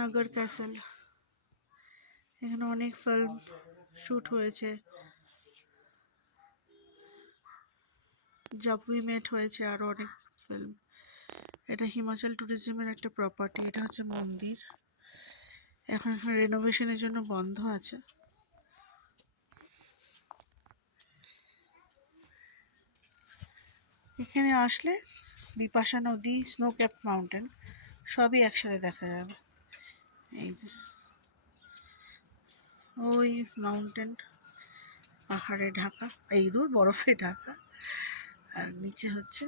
নগর castle, এখানে অনেক film shoot হয়েছে, জব উই মেট হয়েছে, আরো অনেক ফিল্ম। এটা হিমাচল ট্যুরিজমের একটা প্রপার্টি। এটা হচ্ছে মন্দির, এখন এখানে রেনোভেশনের জন্য বন্ধ আছে। এখানে আসলে বিপাশা নদী, স্নো ক্যাপ মাউন্টেন সবই একসাথে দেখা যাবে। এই যে ওই মাউন্টেন পাহাড়ে ঢাকা, এই দূর বরফে ঢাকা, আর নিচে হচ্ছে